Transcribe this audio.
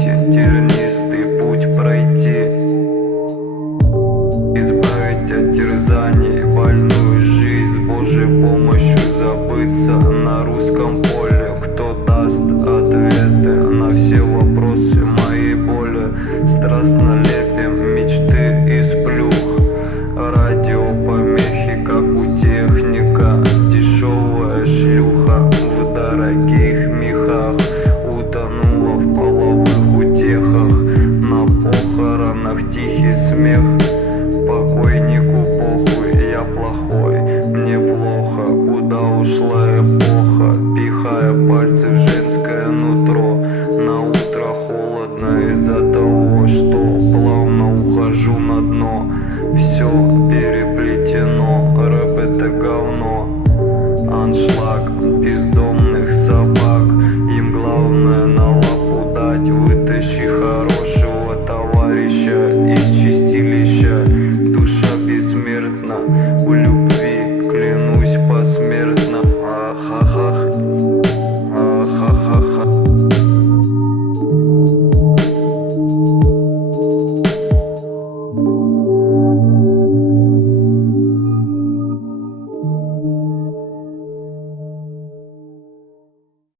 пути, тернистый путь пройти, избавить от терзаний больную жизнь, с Божьей помощью забыться на русском поле. Кто даст ответы на все вопросы моей боли? Страстно лепим мечты из плюх, радиопомехи, как у техника, дешевая шлюха в дорогих мехах утонула в половых утехах. На похоронах тихий смех, покойнику похуй, я плохой, мне плохо, куда ушла эпоха, пихая пальцы в женское нутро. На утро холодно из-за того, что плавно ухожу на дно. Все переплетено, рэп это говно, аншлаг бездомных собак. Им главное на лапу дать, вытащи